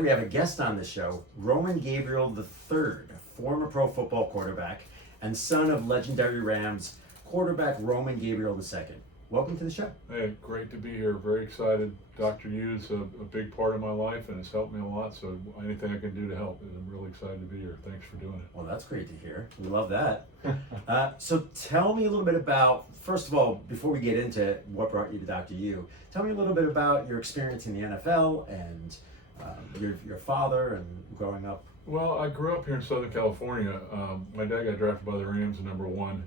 We have a guest on the show, Roman Gabriel III, former pro football quarterback and son of legendary Rams quarterback Roman Gabriel II. Welcome to the show. Hey, great to be here. Very excited. Dr. U is a big part of my life and it's helped me a lot. So anything I can do to help, I'm really excited to be here. Thanks for doing it. Well, that's great to hear. We love that. So tell me a little bit about, first of all, before we get into what brought you to Dr. U, tell me a little bit about your experience in the NFL and your father and growing up. Well, I grew up here in Southern California. My dad got drafted by the Rams in #1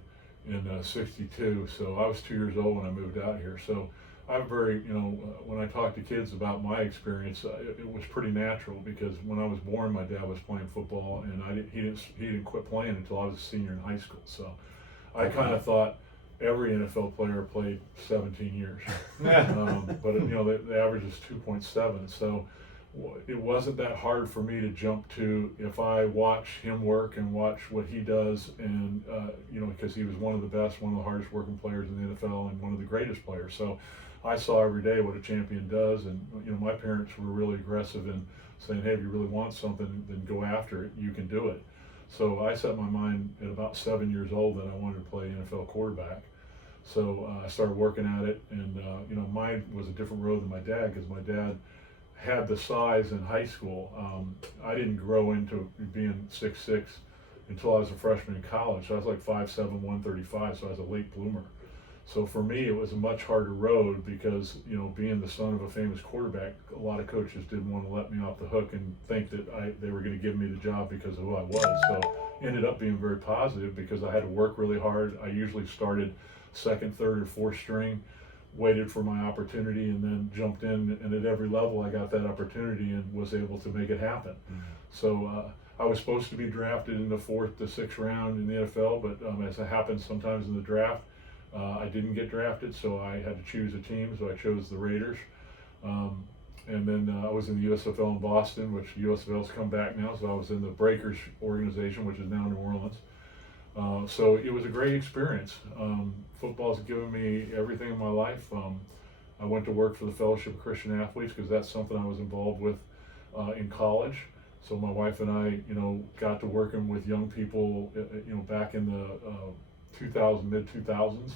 in '62, so I was 2 years old when I moved out here. So I'm very, when I talk to kids about my experience, it was pretty natural because when I was born, my dad was playing football, and he didn't quit playing until I was a senior in high school. So I kind of thought every NFL player played 17 years, but the average is 2.7. So it wasn't that hard for me to jump to if I watch him work and watch what he does, and because he was one of the best, one of the hardest working players in the NFL, and one of the greatest players. So I saw every day what a champion does, and my parents were really aggressive in saying, "Hey, if you really want something, then go after it. You can do it." So I set my mind at about 7 years old that I wanted to play NFL quarterback. So I started working at it, and mine was a different road than my dad because my dad had the size in high school. I didn't grow into being 6'6" until I was a freshman in college. So I was like 5'7", 135, so I was a late bloomer. So for me, it was a much harder road because, being the son of a famous quarterback, a lot of coaches didn't want to let me off the hook and think that they were going to give me the job because of who I was. So it ended up being very positive because I had to work really hard. I usually started second, third, or fourth string, waited for my opportunity, and then jumped in, and at every level I got that opportunity and was able to make it happen. So I was supposed to be drafted in the 4th to 6th round in the NFL, but as it happens sometimes in the draft, I didn't get drafted, so I had to choose a team, so I chose the Raiders. And then I was in the USFL in Boston, which USFL's come back now, so I was in the Breakers organization, which is now New Orleans. So it was a great experience. Football's given me everything in my life. I went to work for the Fellowship of Christian Athletes because that's something I was involved with in college. So my wife and I, got to working with young people, back in the mid-2000s.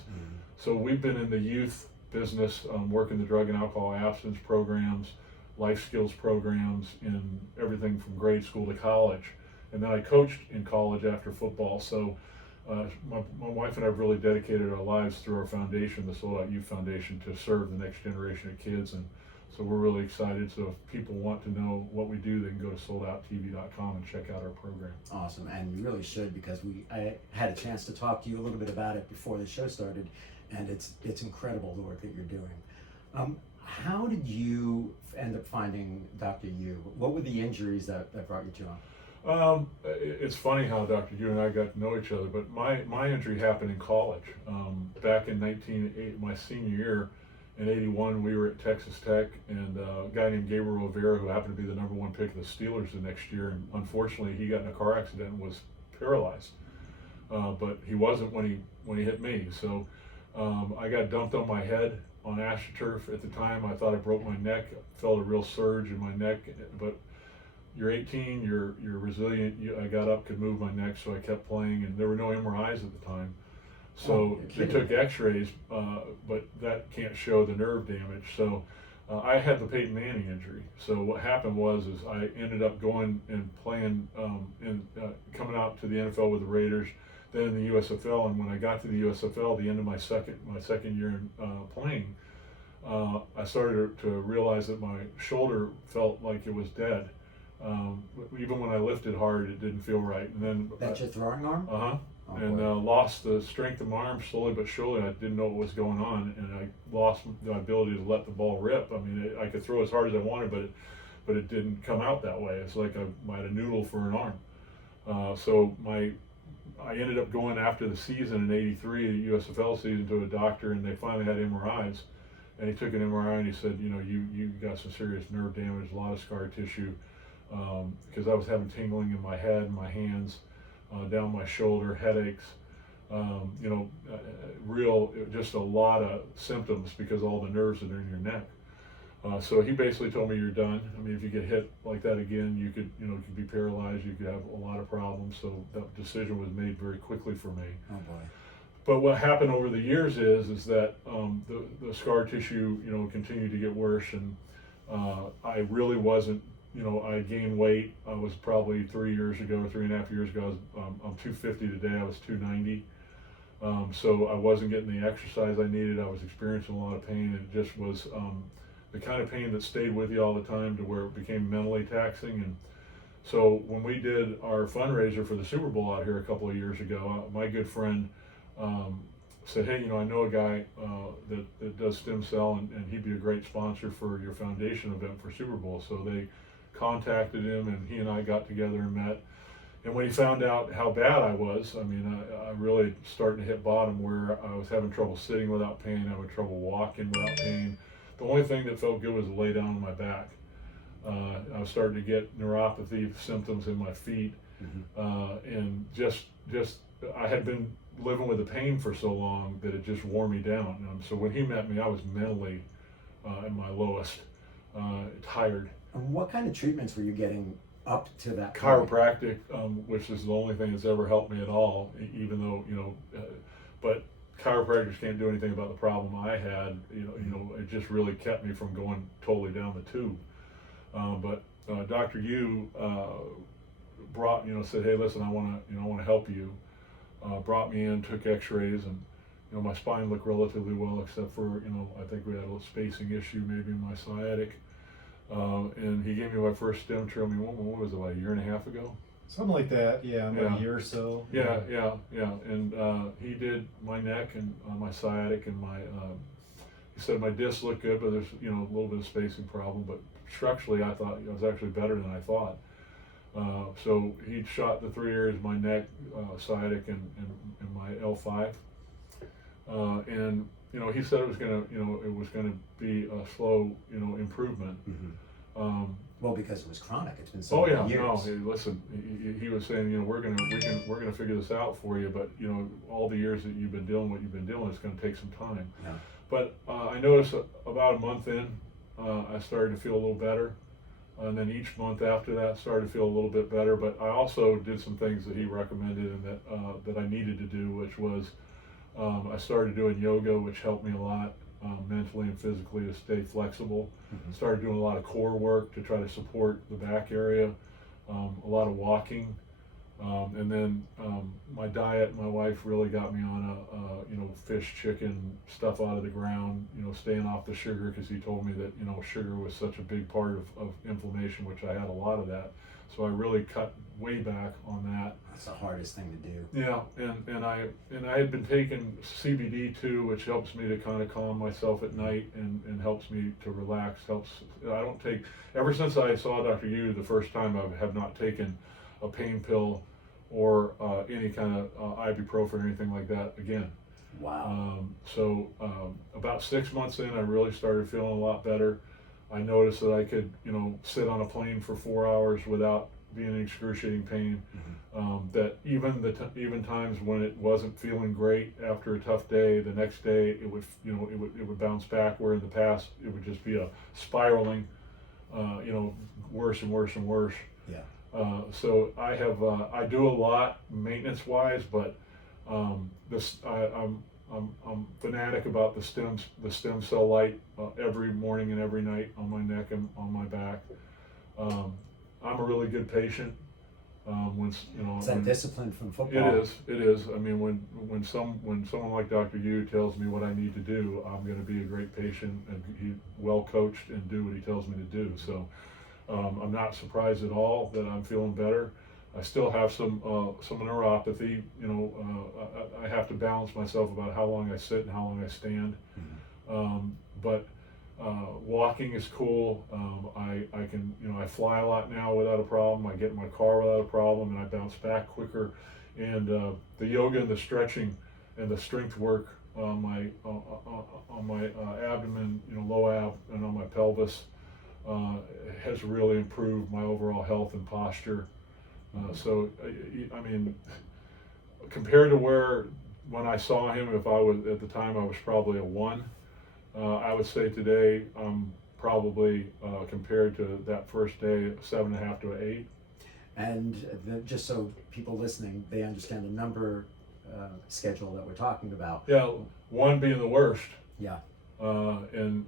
So we've been in the youth business, working the drug and alcohol abstinence programs, life skills programs, in everything from grade school to college. And then I coached in college after football. So my wife and I have really dedicated our lives through our foundation, the Sold Out Youth Foundation, to serve the next generation of kids. And so we're really excited. So if people want to know what we do, they can go to soldouttv.com and check out our program. Awesome, and you really should, because I had a chance to talk to you a little bit about it before the show started, and it's incredible the work that you're doing. How did you end up finding Dr. U? What were the injuries that brought you to him? It's funny how Dr. U and I got to know each other, but my injury happened in college. Back in my senior year in '81, we were at Texas Tech, and a guy named Gabriel Rivera, who happened to be the #1 pick of the Steelers the next year, and unfortunately he got in a car accident and was paralyzed. But he wasn't when he hit me. So I got dumped on my head on AstroTurf at the time. I thought I broke my neck. Felt a real surge in my neck, but you're 18, you're resilient. I got up, could move my neck, so I kept playing, and there were no MRIs at the time. So they took x-rays, but that can't show the nerve damage. So I had the Peyton Manning injury. So what happened was I ended up going and playing, coming out to the NFL with the Raiders, then in the USFL. And when I got to the USFL, the end of my second year in playing, I started to realize that my shoulder felt like it was dead. Even when I lifted hard, it didn't feel right. And then That's your throwing arm? Lost the strength of my arm slowly but surely. I didn't know what was going on, and I lost the ability to let the ball rip. I mean, I could throw as hard as I wanted, but it didn't come out that way. It's like I had a noodle for an arm. So I ended up going after the season in '83, the USFL season, to a doctor, and they finally had MRIs. And he took an MRI and he said, you got some serious nerve damage, a lot of scar tissue, because I was having tingling in my head, my hands, down my shoulder, headaches, just a lot of symptoms because all the nerves that are in your neck. So he basically told me, you're done. I mean, if you get hit like that again, you could be paralyzed. You could have a lot of problems. So that decision was made very quickly for me. Oh boy. But what happened over the years is that the scar tissue, continued to get worse, and I really wasn't. I gained weight. I was probably 3.5 years ago. I'm 250 today. I was 290. So I wasn't getting the exercise I needed. I was experiencing a lot of pain. It just was the kind of pain that stayed with you all the time, to where it became mentally taxing. And so when we did our fundraiser for the Super Bowl out here a couple of years ago, my good friend said, hey, I know a guy that does stem cell, and he'd be a great sponsor for your foundation event for Super Bowl. So they contacted him, and he and I got together and met. And when he found out how bad I was, I really starting to hit bottom, where I was having trouble sitting without pain, having trouble walking without pain. The only thing that felt good was to lay down on my back. I was starting to get neuropathy symptoms in my feet, and just I had been living with the pain for so long that it just wore me down. So when he met me, I was mentally at my lowest, tired. And what kind of treatments were you getting up to that point? Chiropractic, which is the only thing that's ever helped me at all, even though, but chiropractors can't do anything about the problem I had. It just really kept me from going totally down the tube. But Dr. Yu brought, said, hey, listen, I want to help you. Brought me in, took x-rays, and my spine looked relatively well, except for, I think we had a little spacing issue maybe in my sciatic. And he gave me my first stem cell. What was it, like a year and a half ago? Something like that, yeah, maybe a year or so. Yeah. And he did my neck and my sciatic, and he said my discs look good, but there's a little bit of spacing problem. But structurally, I thought I was actually better than I thought. So he shot the 3 areas: my neck, sciatic, and my L5. And he said it was gonna be a slow improvement. Well, because it was chronic. It's been so Oh many yeah, years. no. Hey, listen, he was saying, we're gonna figure this out for you, but all the years that you've been dealing with what you've been dealing, it's gonna take some time. Yeah. But I noticed about a month in, I started to feel a little better, and then each month after that started to feel a little bit better. But I also did some things that he recommended and that I needed to do, which was I started doing yoga, which helped me a lot. Mentally and physically, to stay flexible. Started doing a lot of core work to try to support the back area, a lot of walking, and then my diet. My wife really got me on a fish, chicken, stuff out of the ground. Staying off the sugar, because he told me that sugar was such a big part of inflammation, which I had a lot of that. So I really cut way back on that. That's the hardest thing to do. Yeah, and I had been taking CBD too, which helps me to kind of calm myself at night and helps me to relax. Ever since I saw Dr. Yu the first time, I have not taken a pain pill or any kind of ibuprofen or anything like that again. Wow. So about 6 months in, I really started feeling a lot better. I noticed that I could, sit on a plane for 4 hours without being in excruciating pain. That even times when it wasn't feeling great after a tough day, the next day it would bounce back. Where in the past it would just be a spiraling, worse and worse and worse. Yeah. So I do a lot maintenance wise, but I'm fanatic about the stem cell light every morning and every night on my neck and on my back. I'm a really good patient. Is that discipline from football? It is. I mean, when someone like Dr. Yu tells me what I need to do, I'm going to be a great patient, and he's well coached and do what he tells me to do. So I'm not surprised at all that I'm feeling better. I still have some neuropathy. I have to balance myself about how long I sit and how long I stand. But walking is cool. I can, I fly a lot now without a problem. I get in my car without a problem, and I bounce back quicker. And the yoga and the stretching and the strength work on my abdomen, low ab, and on my pelvis has really improved my overall health and posture. So I mean, compared to when I saw him, if I was at the time, I was probably a 1. I would say today I'm probably compared to that first day, 7.5 to 8. And just so people listening, they understand the number schedule that we're talking about. Yeah, 1 being the worst, Yeah, and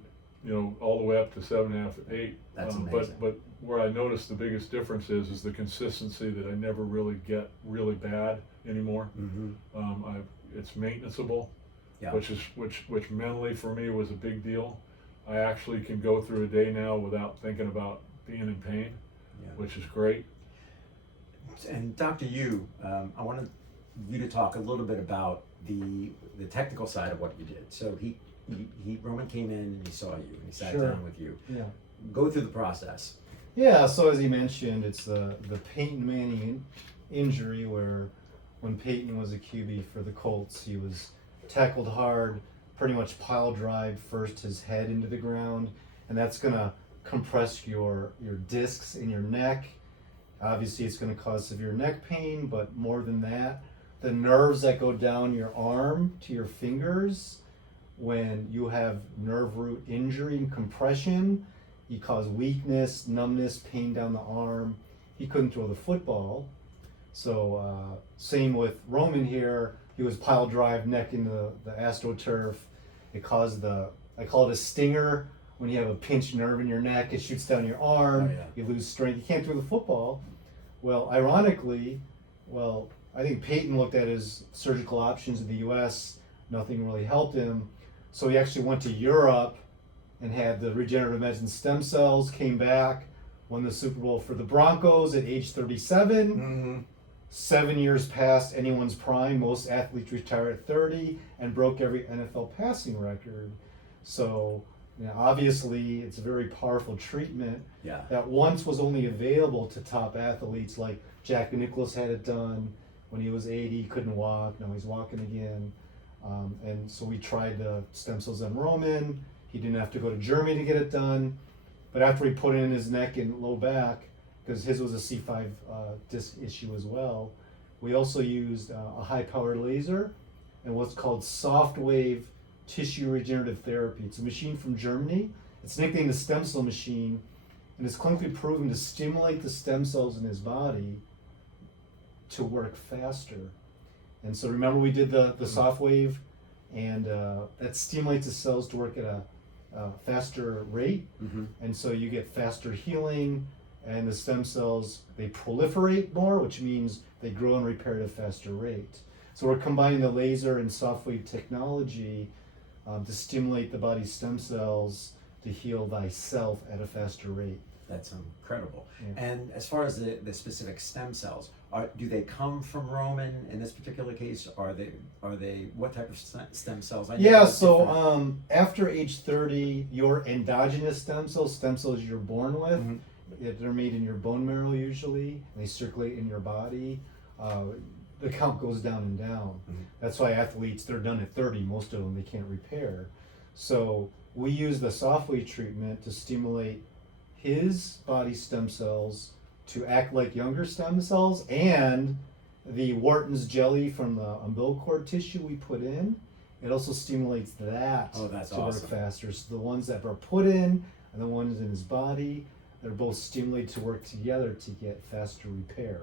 all the way up to 7.5 to 8. That's amazing. But where I noticed the biggest difference is the consistency that I never really get really bad anymore. mm-hmm. It's maintenanceable, Yeah. which mentally for me was a big deal. I actually can go through a day now without thinking about being in pain, Yeah. which is great. And Dr. Yu, I wanted you to talk a little bit about the technical side of what you did. So Roman came in and he saw you and he sat Sure. down with you. Yeah. Go through the process. Yeah, so as he mentioned, it's the Peyton Manning injury where when Peyton was a QB for the Colts, he was tackled hard, pretty much pile drive first his head into the ground, and that's going to compress your discs in your neck. Obviously, it's going to cause severe neck pain, but more than that, the nerves that go down your arm to your fingers, when you have nerve root injury and compression, you cause weakness, numbness, pain down the arm. He couldn't throw the football. So same with Roman here. He was pile drive, neck into the AstroTurf. It caused I call it a stinger. When you have a pinched nerve in your neck, it shoots down your arm. Oh, yeah. You lose strength. You can't throw the football. Well, ironically, I think Peyton looked at his surgical options in the U.S. Nothing really helped him. So he actually went to Europe and had the regenerative medicine stem cells, came back, won the Super Bowl for the Broncos at age 37. Mm-hmm. 7 years past anyone's prime. Most athletes retire at 30 and broke every NFL passing record. So obviously it's a very powerful treatment Yeah. that once was only available to top athletes, like Jack Nicklaus had it done when he was 80, couldn't walk, now he's walking again. And so we tried the stem cells on Roman. He didn't have to go to Germany to get it done. But after he put it in his neck and low back, because his was a C5 disc issue as well, we also used a high-powered laser and what's called soft wave tissue regenerative therapy. It's a machine from Germany. It's nicknamed the stem cell machine, and it's clinically proven to stimulate the stem cells in his body to work faster. And so remember we did the soft wave, and that stimulates the cells to work at a faster rate, Mm-hmm. and so you get faster healing, and the stem cells, they proliferate more, which means they grow and repair at a faster rate. So we're combining the laser and soft wave technology to stimulate the body's stem cells to heal thyself at a faster rate. That's incredible. Yeah. And as far as the specific stem cells, do they come from Roman in this particular case? Are they what type of stem cells? I know Yeah, it's so different. after age 30, your endogenous stem cells you're born with, Mhm. they're made in your bone marrow usually, and they circulate in your body. The count goes down and down. Mhm. That's why athletes, they're done at 30, most of them, they can't repair. So we use the soft wave treatment to stimulate his body stem cells to act like younger stem cells, and the Wharton's jelly from the umbilical cord tissue we put in, it also stimulates that Oh, that's to awesome. work faster. So the ones that were put in and the ones in his body, they're both stimulated to work together to get faster repair.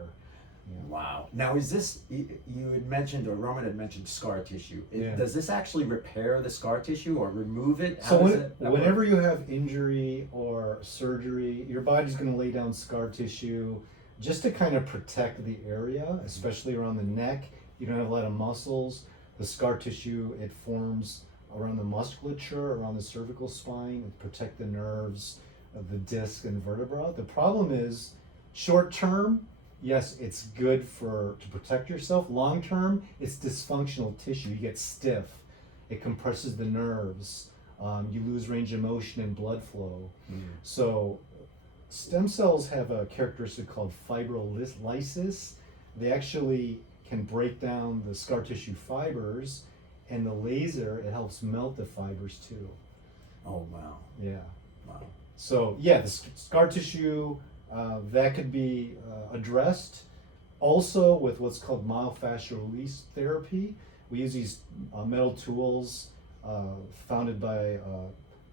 Yeah. Wow. Now, is this, you had mentioned, or Roman had mentioned scar tissue. Yeah. Does this actually repair the scar tissue or remove it? So How does that whenever work? you have injury or surgery, your body's going to lay down scar tissue just to kind of protect the area, especially around the neck. You don't have a lot of muscles. The scar tissue, it forms around the musculature, around the cervical spine, to protect the nerves of the disc and vertebra. The problem is, short term, yes, it's good to protect yourself. Long term, it's dysfunctional tissue. You get stiff. It compresses the nerves. You lose range of motion and blood flow. Mm. So stem cells have a characteristic called fibrolysis. They actually can break down the scar tissue fibers, and the laser, it helps melt the fibers too. Oh, wow. Yeah. Wow. So yeah, the scar tissue, that could be addressed also with what's called myofascial release therapy. We use these metal tools founded by a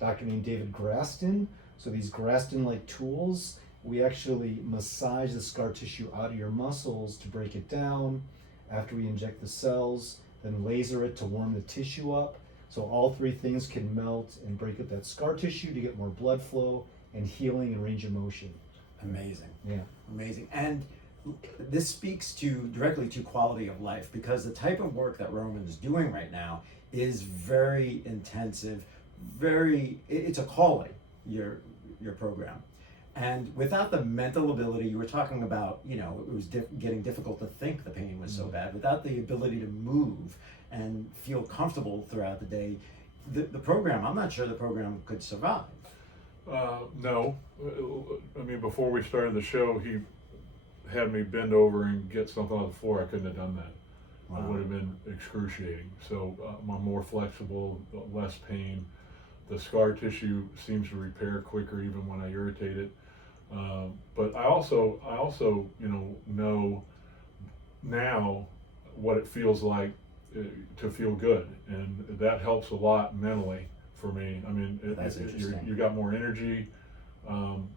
doctor named David Graston. So these Graston-like tools, we actually massage the scar tissue out of your muscles to break it down. After we inject the cells, then laser it to warm the tissue up. So all three things can melt and break up that scar tissue to get more blood flow and healing and range of motion. Amazing. Yeah. Amazing. And this speaks directly to quality of life, because the type of work that Roman's doing right now is very intensive, it's a calling, your program. And without the mental ability, you were talking about, it was getting difficult to think, the pain was so bad. Without the ability to move and feel comfortable throughout the day, the program, I'm not sure the program could survive. No. I mean, before we started the show, he had me bend over and get something on the floor. I couldn't have done that. Wow. It would have been excruciating. So I'm more flexible, less pain. The scar tissue seems to repair quicker even when I irritate it. But I also know now what it feels like to feel good, and that helps a lot mentally for me. I mean, you got more energy,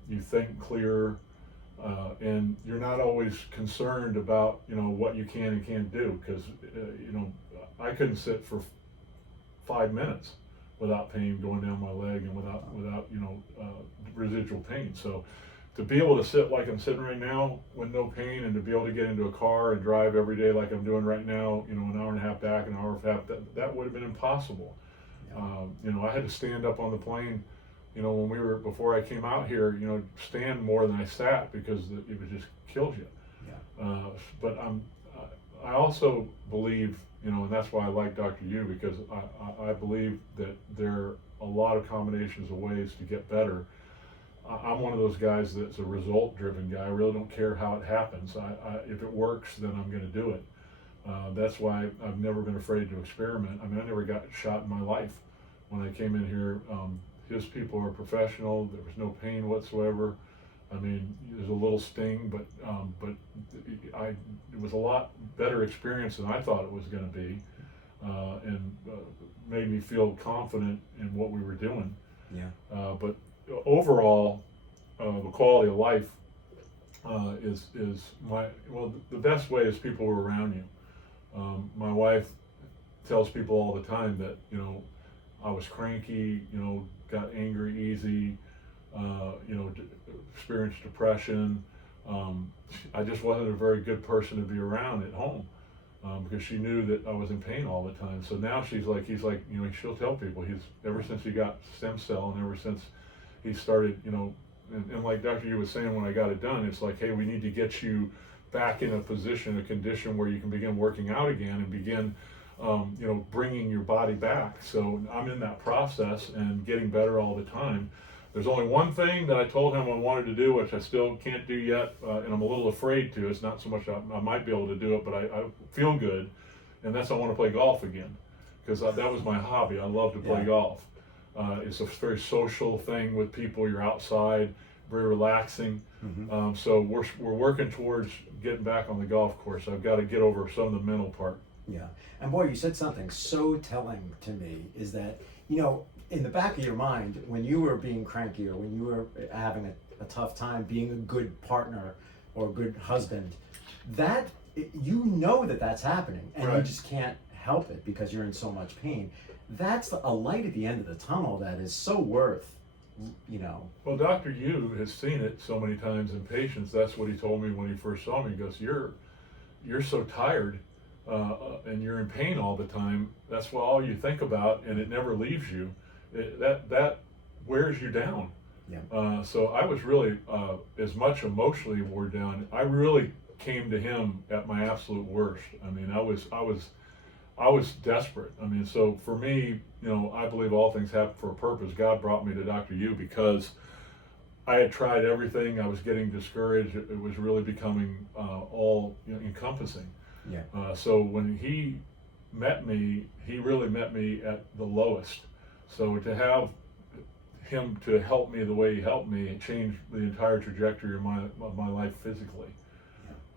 you think clearer, and you're not always concerned about what you can and can't do, because I couldn't sit for 5 minutes without pain going down my leg and without residual pain. So to be able to sit like I'm sitting right now with no pain, and to be able to get into a car and drive every day like I'm doing right now, an hour and a half back, an hour and a half, that would have been impossible. Yeah. I had to stand up on the plane, before I came out here, stand more than I sat, because it would just killed you. Yeah. But I also believe, and that's why I like Dr. Yu, because I believe that there are a lot of combinations of ways to get better. I'm one of those guys that's a result-driven guy. I really don't care how it happens. If it works, then I'm going to do it. That's why I've never been afraid to experiment. I mean, I never got shot in my life. When I came in here, his people are professional. There was no pain whatsoever. I mean, there's a little sting, but it was a lot better experience than I thought it was going to be, and made me feel confident in what we were doing. Yeah. But overall, the quality of life is the best way is people who are around you. My wife tells people all the time that I was cranky, got angry easy, experienced depression. I just wasn't a very good person to be around at home, because she knew that I was in pain all the time. So now he's like, she'll tell people, ever since he got stem cell, and ever since he started, and like Dr. Yu was saying when I got it done, it's like, hey, we need to get you back in a condition where you can begin working out again and begin bringing your body back. So I'm in that process and getting better all the time. There's only one thing that I told him I wanted to do, which I still can't do yet, and I'm a little afraid to. It's not so much I might be able to do it, but I feel good, and that's I want to play golf again, because that was my hobby. I love to play golf. It's a very social thing with people. You're outside, very relaxing. Mm-hmm. So we're working towards getting back on the golf course. I've got to get over some of the mental part. Yeah, and boy, you said something so telling to me, is that, in the back of your mind, when you were being cranky, or when you were having a tough time being a good partner or a good husband, that that's happening, and right. You just can't help it because you're in so much pain. That's a light at the end of the tunnel that is so worth, Well, Dr. Yu has seen it so many times in patients. That's what he told me when he first saw me. He goes, you're so tired, and you're in pain all the time. That's what all you think about, and it never leaves you. That wears you down. Yeah. So I was really as much emotionally wore down. I really came to him at my absolute worst. I mean, I was desperate. I mean, so for me, I believe all things happen for a purpose. God brought me to Dr. Yu because I had tried everything. I was getting discouraged. It was really becoming all encompassing. Yeah. So when he met me, he really met me at the lowest. So to have him to help me the way he helped me, it changed the entire trajectory of my life physically.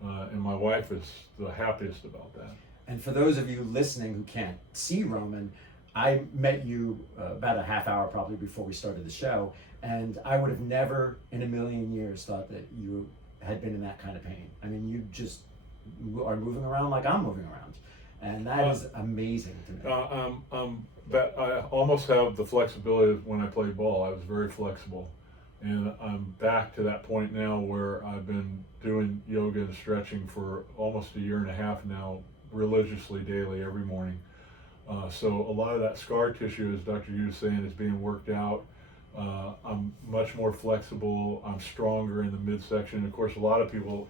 Yeah. And my wife is the happiest about that. And for those of you listening who can't see Roman, I met you about a half hour probably before we started the show, and I would have never in a million years thought that you had been in that kind of pain. I mean, you just are moving around like I'm moving around, and that is amazing to me. But I almost have the flexibility of when I played ball. I was very flexible, and I'm back to that point now where I've been doing yoga and stretching for almost a year and a half now, religiously daily every morning. So a lot of that scar tissue, as Dr. Yu was saying, is being worked out. I'm much more flexible. I'm stronger in the midsection. Of course, a lot of people,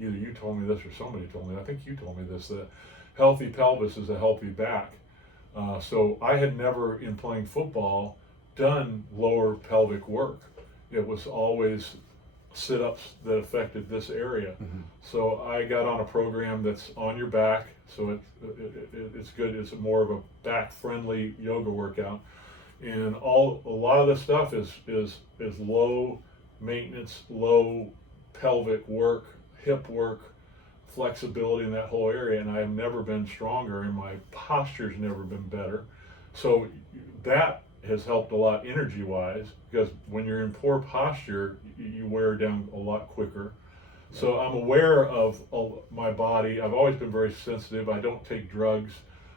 either you told me this or somebody told me. I think you told me this. That healthy pelvis is a healthy back. So I had never, in playing football, done lower pelvic work. It was always sit-ups that affected this area. Mm-hmm. So I got on a program that's on your back. So it's good. It's more of a back-friendly yoga workout. And a lot of the stuff is low maintenance, low pelvic work, hip work, flexibility in that whole area. And I've never been stronger, and my posture's never been better. So that has helped a lot energy-wise, because when you're in poor posture, you wear down a lot quicker. So I'm aware of my body. I've always been very sensitive. I don't take drugs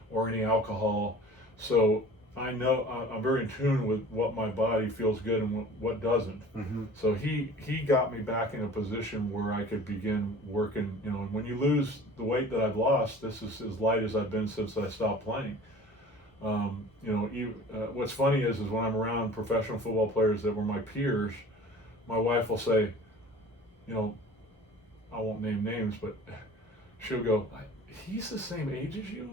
or any alcohol. So I know I'm very in tune with what my body feels good and what doesn't. Mm-hmm. So he got me back in a position where I could begin working. And when you lose the weight that I've lost, this is as light as I've been since I stopped playing. What's funny is when I'm around professional football players that were my peers, my wife will say, I won't name names, but she'll go, he's the same age as you?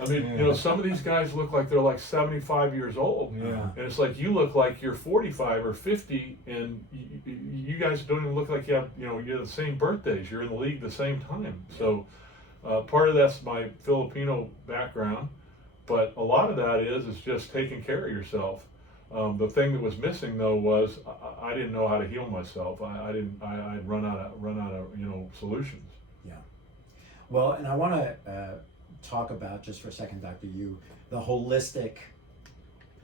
I mean, some of these guys look like they're like 75 years old. Yeah. And it's like, you look like you're 45 or 50, and you guys don't even look like you have, you're the same birthdays. You're in the league the same time. So part of that's my Filipino background, but a lot of that is just taking care of yourself. The thing that was missing though was I didn't know how to heal myself. I'd run out of solutions. Yeah. Well, and I want to talk about, just for a second, Dr. Yu, the holistic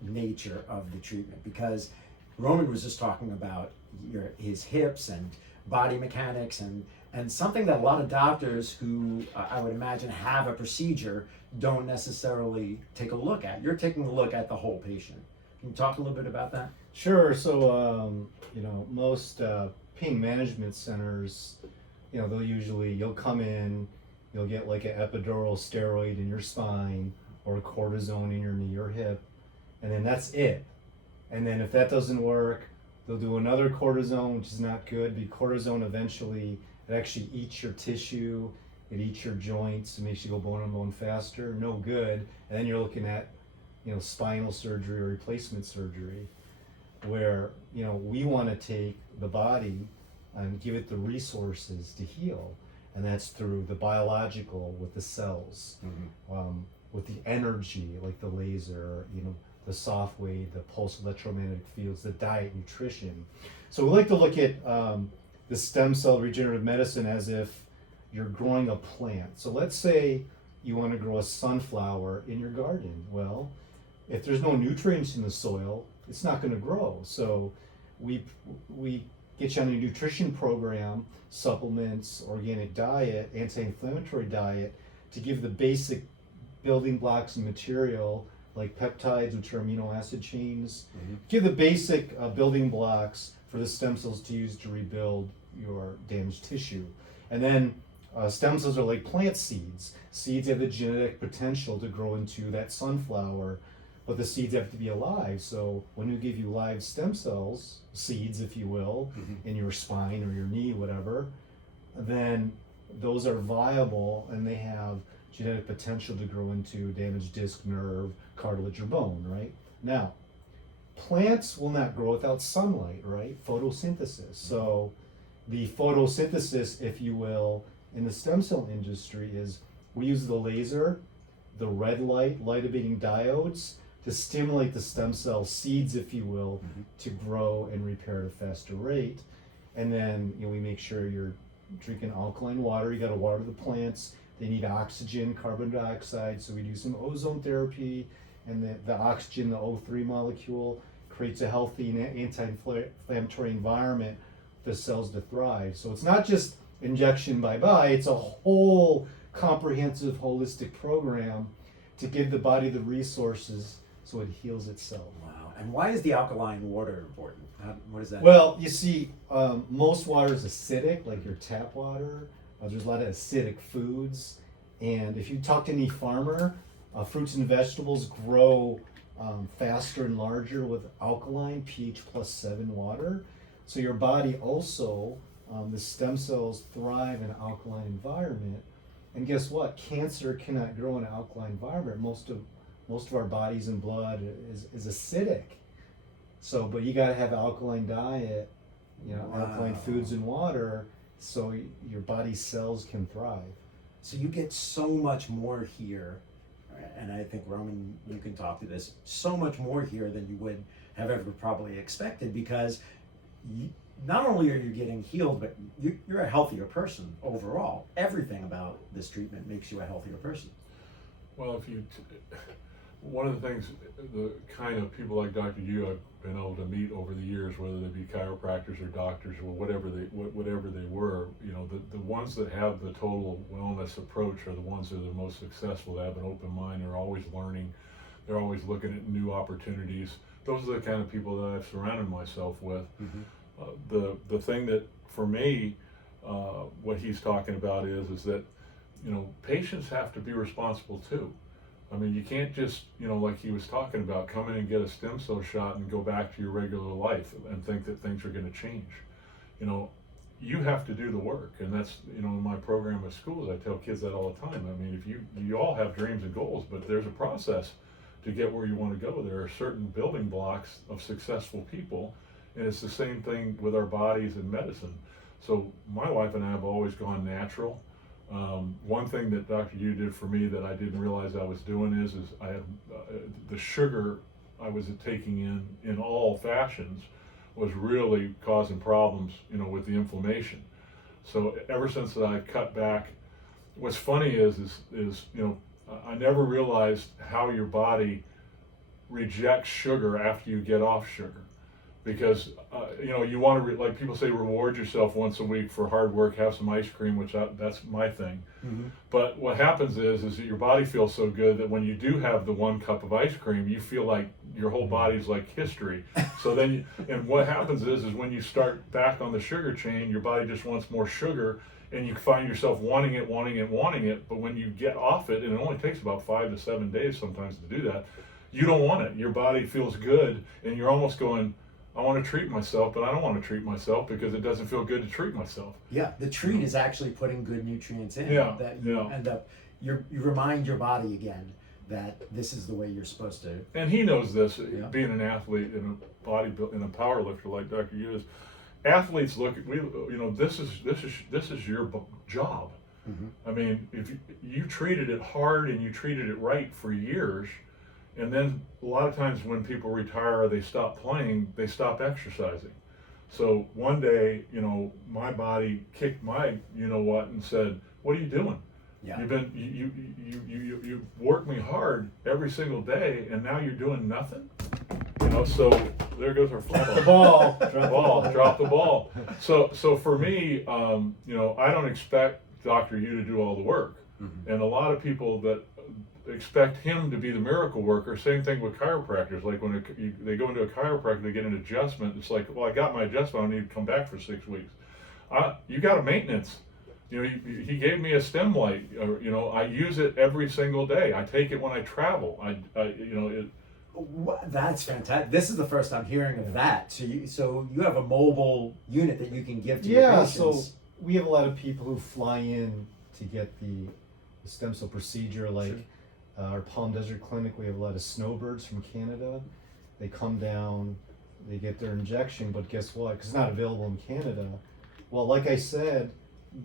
nature of the treatment, because Roman was just talking about his hips and body mechanics and something that a lot of doctors who I would imagine have a procedure don't necessarily take a look at. You're taking a look at the whole patient. Can you talk a little bit about that? Sure. So, most pain management centers, you'll come in, you'll get like an epidural steroid in your spine or cortisone in your knee or hip, and then that's it. And then if that doesn't work, they'll do another cortisone, which is not good, because cortisone eventually, it actually eats your tissue, it eats your joints, it makes you go bone on bone faster, no good. And then you're looking at spinal surgery or replacement surgery, where we want to take the body and give it the resources to heal, and that's through the biological, with the cells, with the energy like the laser, the soft wave, the pulse electromagnetic fields, the diet, nutrition. So we like to look at the stem cell regenerative medicine as if you're growing a plant. So let's say you want to grow a sunflower in your garden. Well, if there's no nutrients in the soil, it's not going to grow. So we get you on a nutrition program, supplements, organic diet, anti-inflammatory diet, to give the basic building blocks and material like peptides, which are amino acid chains. Give the basic building blocks for the stem cells to use to rebuild your damaged tissue. And then stem cells are like plant seeds. Seeds have the genetic potential to grow into that sunflower, but the seeds have to be alive. So when we give you live stem cells, seeds if you will, in your spine or your knee, whatever, then those are viable and they have genetic potential to grow into damaged disc, nerve, cartilage, or bone, right? Now, plants will not grow without sunlight, right? Photosynthesis. So the photosynthesis, if you will, in the stem cell industry is we use the laser, the red light emitting diodes, to stimulate the stem cell seeds, if you will, to grow and repair at a faster rate. And then we make sure you're drinking alkaline water. You got to water the plants. They need oxygen, carbon dioxide. So we do some ozone therapy, and the oxygen, the O3 molecule, creates a healthy and anti-inflammatory environment for the cells to thrive. So it's not just injection bye-bye, it's a whole comprehensive holistic program to give the body the resources so it heals itself. Wow. And why is the alkaline water important? What is that? Well, you see, most water is acidic, like your tap water. There's a lot of acidic foods. And if you talk to any farmer, fruits and vegetables grow faster and larger with alkaline, pH +7 water. So your body also, the stem cells thrive in an alkaline environment. And guess what? Cancer cannot grow in an alkaline environment. Most of our bodies and blood is acidic. So, but you got to have an alkaline diet, alkaline foods and water, so your body's cells can thrive. So you get so much more here, and I think Roman, you can talk to this, so much more here than you would have ever probably expected, because not only are you getting healed, but you're a healthier person overall. Everything about this treatment makes you a healthier person. Well, one of the things, the kind of people like Dr. Yu I've been able to meet over the years, whether they be chiropractors or doctors or whatever they were, the ones that have the total wellness approach are the ones that are the most successful. They have an open mind. They're always learning. They're always looking at new opportunities. Those are the kind of people that I've surrounded myself with. Mm-hmm. The thing that for me, what he's talking about is that patients have to be responsible too. I mean, you can't just, like he was talking about, come in and get a stem cell shot and go back to your regular life and think that things are going to change. You have to do the work, and that's, in my program at schools, I tell kids that all the time. I mean, if you all have dreams and goals, but there's a process to get where you want to go. There are certain building blocks of successful people, and it's the same thing with our bodies and medicine. So my wife and I have always gone natural. One thing that Dr. Yu did for me that I didn't realize I was doing is I had the sugar I was taking in all fashions was really causing problems, with the inflammation. So ever since I cut back, what's funny is I never realized how your body rejects sugar after you get off sugar. Because you want to like people say, reward yourself once a week for hard work, have some ice cream, which that's my thing. Mm-hmm. But what happens is that your body feels so good that when you do have the 1 cup of ice cream, you feel like your whole body's like history. So then, and what happens is when you start back on the sugar chain, your body just wants more sugar, and you find yourself wanting it. But when you get off it, and it only takes about 5 to 7 days sometimes to do that, you don't want it. Your body feels good, and you're almost going, I want to treat myself, but I don't want to treat myself because it doesn't feel good to treat myself. Yeah, the treat is actually putting good nutrients in. Yeah, that you end up, you remind your body again that this is the way you're supposed to. And he knows this, being an athlete and a power lifter like Dr. Yu is. Athletes look at this is your job. Mm-hmm. I mean, if you treated it hard and you treated it right for years. And then a lot of times when people retire or they stop playing, they stop exercising. So one day, my body kicked my and said, "What are you doing? Yeah. You work me hard every single day, and now you're doing nothing." So there goes our football. Drop the ball. So for me, I don't expect Dr. Yu to do all the work, mm-hmm. and a lot of people that expect him to be the miracle worker. Same thing with chiropractors. Like when they go into a chiropractor, they get an adjustment. It's like, well, I got my adjustment. I don't need to come back for 6 weeks. You got a maintenance. He gave me a stem light. I use it every single day. I take it when I travel. That's fantastic. This is the first I'm hearing of that. So you have a mobile unit that you can give to your patients. Yeah. So we have a lot of people who fly in to get the stem cell procedure, like. Sure. Our Palm Desert Clinic, we have a lot of snowbirds from Canada. They come down, they get their injection, but guess what? Because it's not available in Canada. Well, like I said,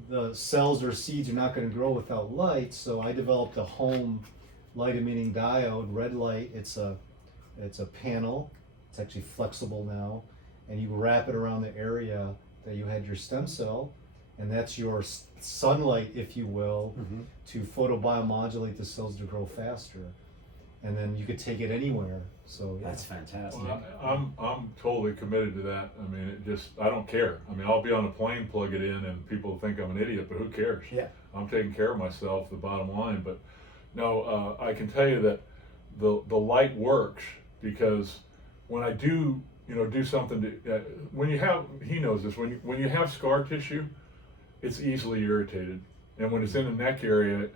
the cells or seeds are not going to grow without light, so I developed a home light-emitting diode, red light. It's a panel. It's actually flexible now, and you wrap it around the area that you had your stem cell, and that's your sunlight, if you will, mm-hmm. to photobiomodulate the cells to grow faster. and then you could take it anywhere. So yeah. That's fantastic. Well, I'm totally committed to that. I mean, I don't care. I mean, I'll be on a plane, plug it in, and people think I'm an idiot, but who cares? Yeah. I'm taking care of myself, the bottom line. But no, I can tell you that the light works, because when I do something to, when you have, he knows this, when you have scar tissue, it's easily irritated, and when it's in the neck area,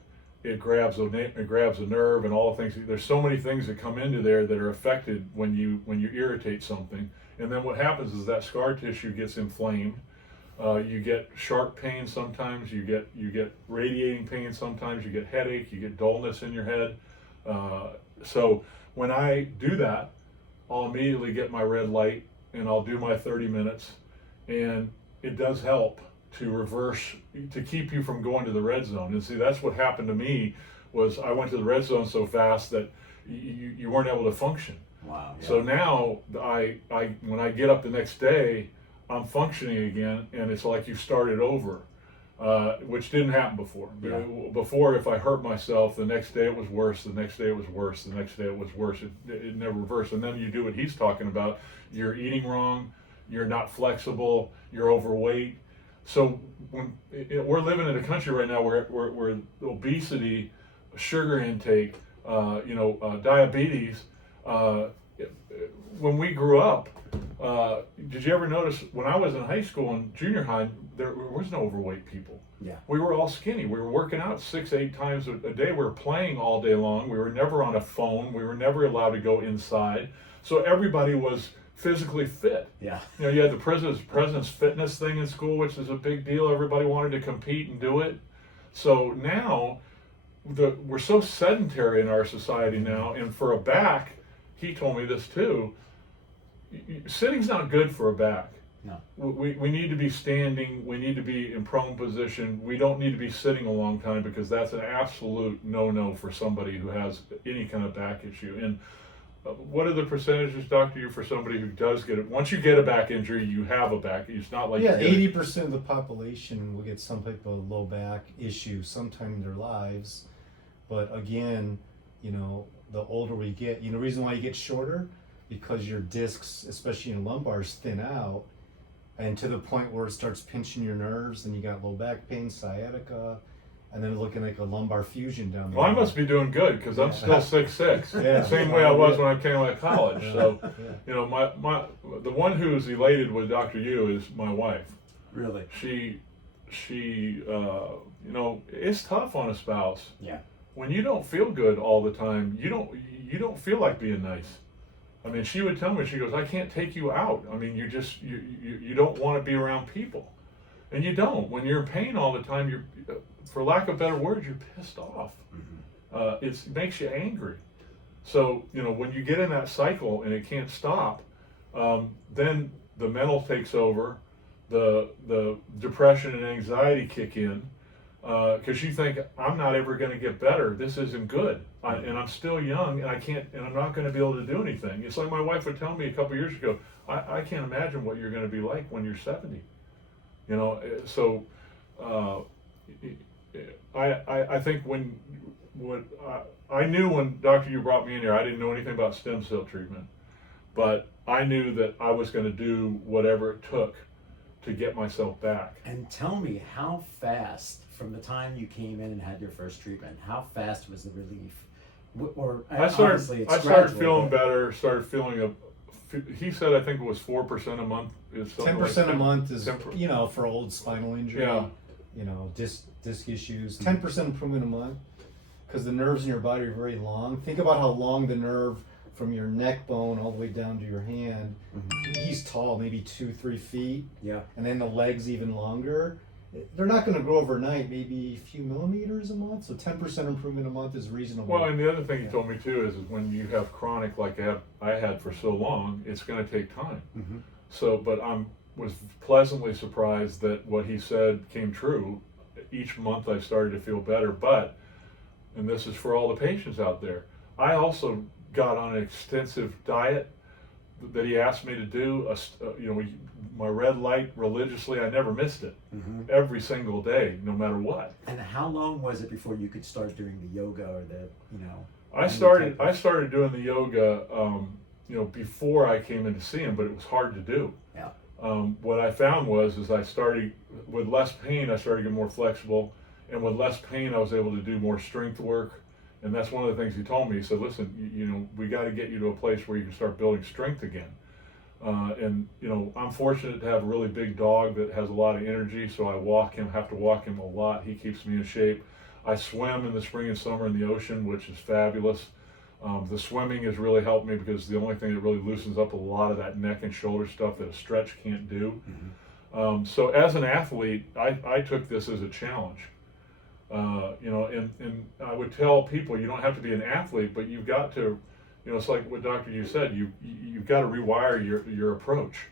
it grabs a nerve and all the things. There's so many things that come into there that are affected when you irritate something, and then what happens is that scar tissue gets inflamed. You get sharp pain sometimes. You get radiating pain sometimes. You get headache. You get dullness in your head. So when I do that, I'll immediately get my red light and I'll do my 30 minutes, and it does help to reverse, to keep you from going to the red zone. And see, that's what happened to me, was I went to the red zone so fast that you weren't able to function. Wow. Yeah. So now I when I get up the next day, I'm functioning again, and it's like you started over, which didn't happen before. Yeah. Before, if I hurt myself, the next day it was worse, the next day it was worse, the next day it was worse. It never reversed. And then you do what he's talking about. You're eating wrong, you're not flexible, you're overweight. So we're living in a country right now where obesity, sugar intake, diabetes. When we grew up, did you ever notice when I was in high school and junior high, there was no overweight people. Yeah. We were all skinny. We were working out 6-8 times a day. We were playing all day long. We were never on a phone. We were never allowed to go inside. So everybody was physically fit. Yeah. You had the president's fitness thing in school, which is a big deal. Everybody wanted to compete and do it. So now we're so sedentary in our society now, and for a back, he told me this too, sitting's not good for a back. No. We need to be standing. We need to be in prone position. We don't need to be sitting a long time, because that's an absolute no-no for somebody who has any kind of back issue. And what are the percentages, doctor, for somebody who does get it? Once you get a back injury, you have a back. It's not like 80% of the population will get some type of low back issue sometime in their lives. But again, the older we get, the reason why you get shorter, because your discs, especially in lumbars, thin out, and to the point where it starts pinching your nerves, and you got low back pain, sciatica, and then looking like a lumbar fusion down there. Well, I must be doing good, because I'm still 6'6". Yeah. Same way I was when I came out of college. So, Yeah. the one who's elated with Dr. Yu is my wife. Really? She, it's tough on a spouse. Yeah. When you don't feel good all the time, you don't feel like being nice. I mean, she would tell me, she goes, I can't take you out. I mean, you don't want to be around people. And you don't. When you're in pain all the time, you're, for lack of better words, you're pissed off. Mm-hmm. It makes you angry. So, when you get in that cycle and it can't stop, then the mental takes over, the depression and anxiety kick in, because you think, I'm not ever going to get better. This isn't good. And I'm still young, and I'm not going to be able to do anything. It's like my wife would tell me a couple years ago, I can't imagine what you're going to be like when you're 70. So I think I knew when Dr. Yu brought me in here, I didn't know anything about stem cell treatment, but I knew that I was going to do whatever it took to get myself back. And tell me, how fast, from the time you came in and had your first treatment, how fast was the relief? I started feeling better. Started feeling he said, I think it was 4% a month. 10% a month is, for old spinal injury. Yeah. Disc issues. 10% improvement a month, because the nerves in your body are very long. Think about how long the nerve from your neck bone all the way down to your hand. Mm-hmm. He's tall, maybe 2-3 feet. Yeah. And then the legs even longer. They're not going to grow overnight, maybe a few millimeters a month. So 10% improvement a month is reasonable. Well, and the other thing he told me too is when you have chronic, like I had for so long, it's going to take time. Mm-hmm. So, but was pleasantly surprised that what he said came true. Each month I started to feel better, and this is for all the patients out there, I also got on an extensive diet that he asked me to do. My red light religiously, I never missed it. Mm-hmm. Every single day, no matter what. And how long was it before you could start doing the yoga or the, I started doing the yoga, before I came in to see him, but it was hard to do. Yeah. What I found was, I started with less pain. I started to get more flexible, and with less pain, I was able to do more strength work. And that's one of the things he told me. He said, "Listen, we got to get you to a place where you can start building strength again." I'm fortunate to have a really big dog that has a lot of energy, so I have to walk him a lot. He keeps me in shape. I swim in the spring and summer in the ocean, which is fabulous. The swimming has really helped me because the only thing that really loosens up a lot of that neck and shoulder stuff that a stretch can't do. Mm-hmm. So as an athlete, I took this as a challenge. And I would tell people, you don't have to be an athlete, but you've got to, it's like what Dr. Yu said, you've got to rewire your approach.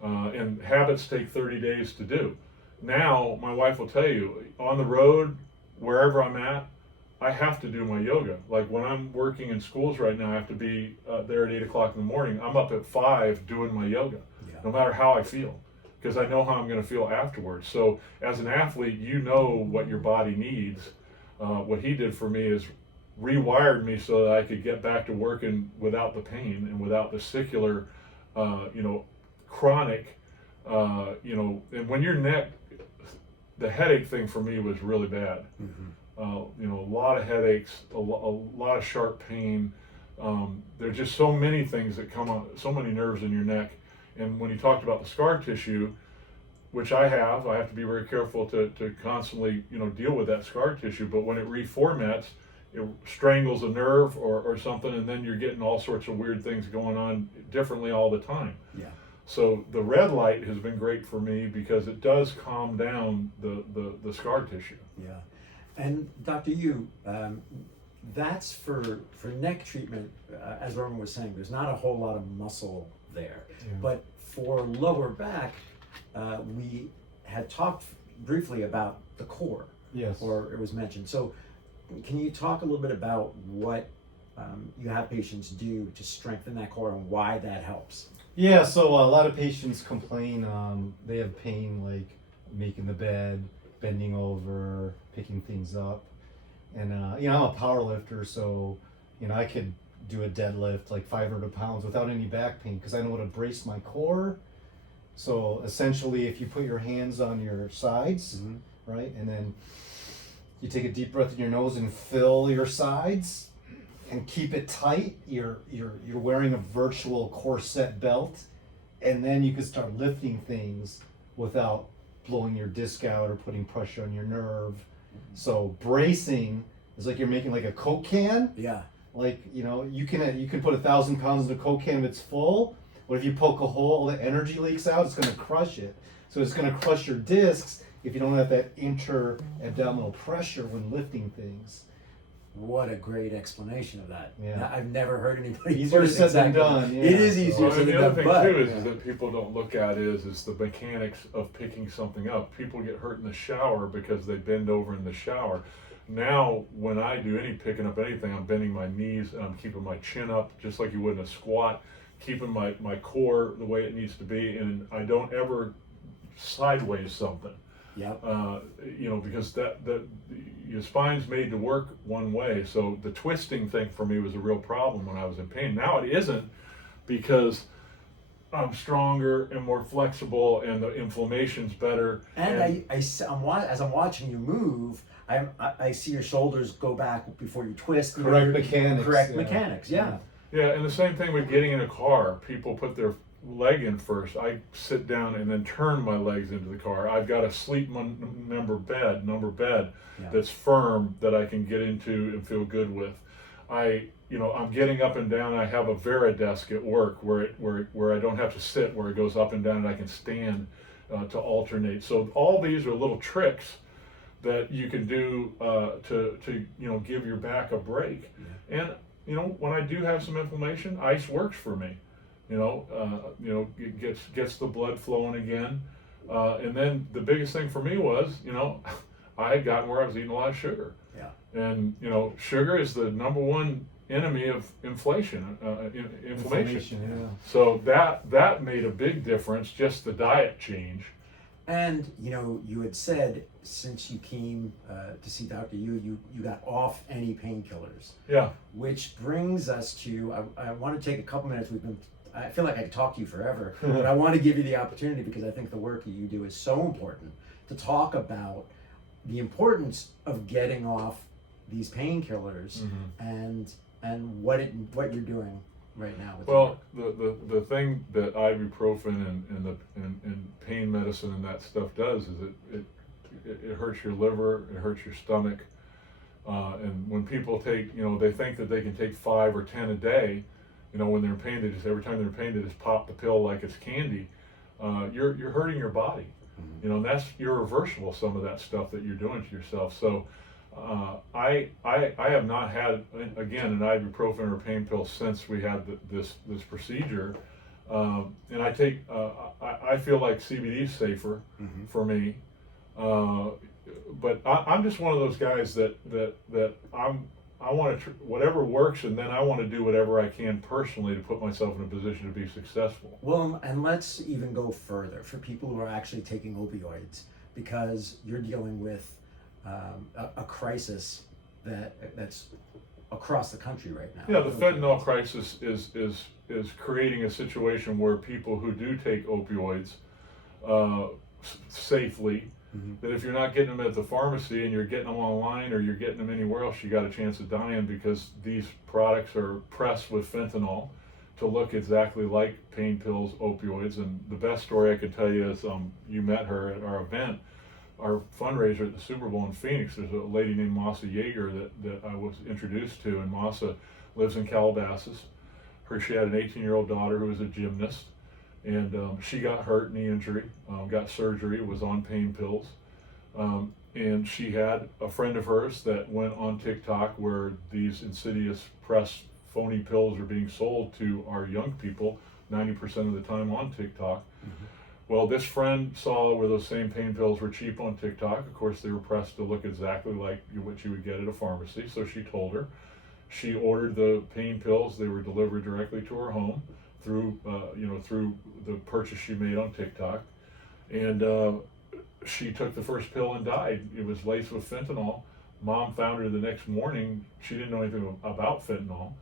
And habits take 30 days to do. Now, my wife will tell you, on the road, wherever I'm at, I have to do my yoga. Like when I'm working in schools right now, I have to be there at 8 o'clock in the morning. I'm up at 5 doing my yoga, no matter how I feel, because I know how I'm going to feel afterwards. So as an athlete, you know what your body needs. What he did for me is rewired me so that I could get back to working without the pain and without the secular, chronic, and when your neck, the headache thing for me was really bad. Mm-hmm. A lot of headaches, a lot of sharp pain. There's just so many things that come on, so many nerves in your neck. And when you talked about the scar tissue, which I have to be very careful to constantly, deal with that scar tissue. But when it reformats, it strangles a nerve or something, and then you're getting all sorts of weird things going on differently all the time. Yeah. So the red light has been great for me because it does calm down the scar tissue. Yeah. And Dr. Yu, that's for neck treatment, as Roman was saying, there's not a whole lot of muscle there. Yeah. But for lower back, we had talked briefly about the core. Yes. Or it was mentioned. So can you talk a little bit about what you have patients do to strengthen that core and why that helps? Yeah, so a lot of patients complain they have pain like making the bed, bending over, picking things up. And, I'm a power lifter, so, I could do a deadlift like 500 pounds without any back pain because I know how to brace my core. So essentially, if you put your hands on your sides, Mm-hmm. right, and then you take a deep breath in your nose and fill your sides and keep it tight, you're wearing a virtual corset belt, and then you can start lifting things without blowing your disc out or putting pressure on your nerve. So bracing is like you're making like a Coke can. Yeah. Like, you can put 1,000 pounds in a Coke can if it's full, but if you poke a hole, all the energy leaks out, it's gonna crush it. So it's gonna crush your discs if you don't have that inter-abdominal pressure when lifting things. What a great explanation of that. Yeah. I've never heard anybody Easier put it said than exactly. done, yeah. It is easier Well, said and than the other done, thing but too is that people don't look at is the mechanics of picking something up. People get hurt in the shower because they bend over in the shower. Now, when I do any picking up anything, I'm bending my knees and I'm keeping my chin up just like you would in a squat, keeping my core the way it needs to be, and I don't ever sideways something. Yep. Because your spine's made to work one way. So the twisting thing for me was a real problem when I was in pain. Now it isn't, because I'm stronger and more flexible, and the inflammation's better. And as I'm watching you move, I see your shoulders go back before you twist. Correct mechanics. Correct yeah. mechanics. Yeah. Yeah, and the same thing with getting in a car. People put their leg in first. I sit down and then turn my legs into the car. I've got a sleep number bed Yeah. that's firm that I can get into and feel good with. I'm getting up and down. I have a Vera desk at work where I don't have to sit, where it goes up and down, and I can stand to alternate. So all these are little tricks that you can do to give your back a break. Yeah. And when I do have some inflammation, ice works for me. It gets the blood flowing again. And then the biggest thing for me was, I had gotten where I was eating a lot of sugar. Yeah. And sugar is the number one enemy of inflation, inflammation. Yeah. So that made a big difference, just the diet change. And you know, you had said since you came to see Dr. you got off any painkillers. Yeah. Which brings us to I want to take a couple minutes. I feel like I could talk to you forever, but I want to give you the opportunity because I think the work that you do is so important to talk about the importance of getting off these painkillers and what you're doing right now with Well, the thing that ibuprofen and pain medicine and that stuff does is it hurts your liver, it hurts your stomach, and when people take, they think that they can take 5 or 10 a day, when they're in pain, every time they're in pain, they just pop the pill like it's candy. You're hurting your body, and that's irreversible. Some of that stuff that you're doing to yourself. So. I have not had again an ibuprofen or pain pill since we had this procedure, and I feel like CBD is safer for me, but I'm just one of those guys that I want to whatever works, and then I want to do whatever I can personally to put myself in a position to be successful. Well, and let's even go further for people who are actually taking opioids, because you're dealing with a crisis that's across the country right now. Yeah, the fentanyl crisis is creating a situation where people who do take opioids safely, that if you're not getting them at the pharmacy and you're getting them online or you're getting them anywhere else, you got a chance of dying because these products are pressed with fentanyl to look exactly like pain pills, opioids. And the best story I could tell you is you met her at our event. Our fundraiser at the Super Bowl in Phoenix. There's a lady named Masa Yeager that I was introduced to, and Masa lives in Calabasas. She had an 18-year-old daughter who was a gymnast, and she got hurt, knee injury, got surgery, was on pain pills, and she had a friend of hers that went on TikTok where these insidious press phony pills are being sold to our young people 90% of the time on TikTok. Well, this friend saw where those same pain pills were cheap on TikTok. Of course, they were pressed to look exactly like what you would get at a pharmacy. So she told her. She ordered the pain pills. They were delivered directly to her home through the purchase she made on TikTok. And she took the first pill and died. It was laced with fentanyl. Mom found her the next morning. She didn't know anything about fentanyl,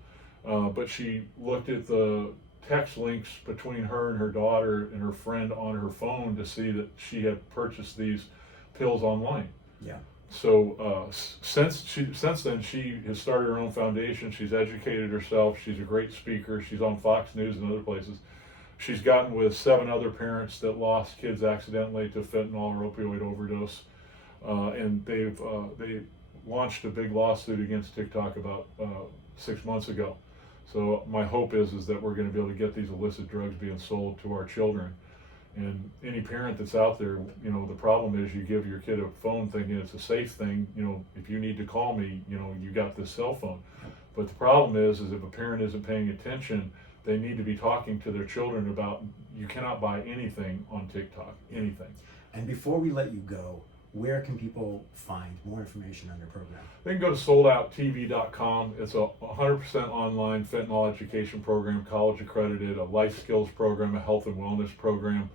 but she looked at the text links between her and her daughter and her friend on her phone to see that she had purchased these pills online. Yeah. So since then, she has started her own foundation. She's educated herself. She's a great speaker. She's on Fox News and other places. She's gotten with 7 other parents that lost kids accidentally to fentanyl or opioid overdose, and they launched a big lawsuit against TikTok about 6 months ago. So my hope is that we're going to be able to get these illicit drugs being sold to our children. And any parent that's out there, the problem is you give your kid a phone thinking it's a safe thing. If you need to call me, you got this cell phone. But the problem is if a parent isn't paying attention, they need to be talking to their children about you cannot buy anything on TikTok, anything. And before we let you go, where can people find more information on your program? They can go to soldouttv.com. It's a 100% online fentanyl education program, college accredited, a life skills program, a health and wellness program,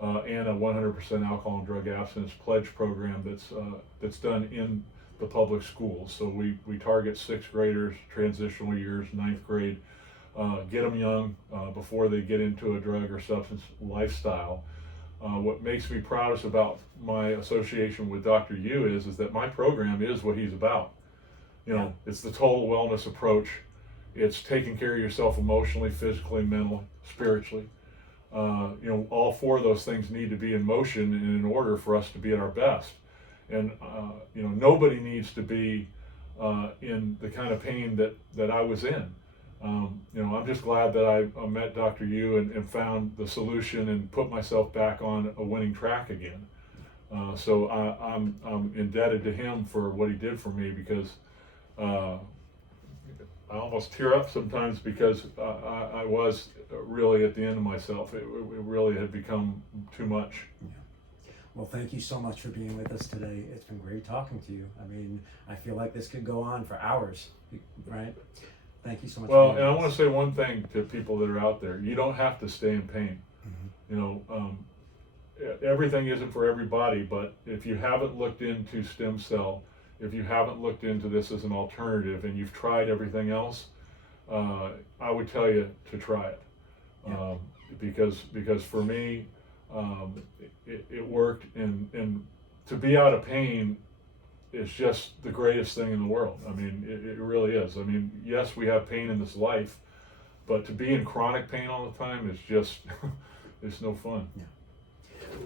and a 100% alcohol and drug abstinence pledge program that's done in the public schools. So we target 6th graders, transitional years, 9th grade, get them young before they get into a drug or substance lifestyle. What makes me proudest about my association with Dr. Yu is that my program is what he's about. It's the total wellness approach. It's taking care of yourself emotionally, physically, mentally, spiritually. All 4 of those things need to be in motion and in order for us to be at our best. And nobody needs to be in the kind of pain that I was in. I'm just glad that I met Dr. Yu and found the solution and put myself back on a winning track again. So I'm indebted to him for what he did for me, because I almost tear up sometimes because I was really at the end of myself. It really had become too much. Yeah. Well, thank you so much for being with us today. It's been great talking to you. I mean, I feel like this could go on for hours, right? Thank you so much. Well, and I want to say one thing to people that are out there. You don't have to stay in pain. everything isn't for everybody, but if you haven't looked into stem cell, if you haven't looked into this as an alternative and you've tried everything else, I would tell you to try it. Yeah. Because for me, it worked, and to be out of pain is just the greatest thing in the world. I mean, it really is. I mean, yes, we have pain in this life, but to be in chronic pain all the time is just, it's no fun. Yeah.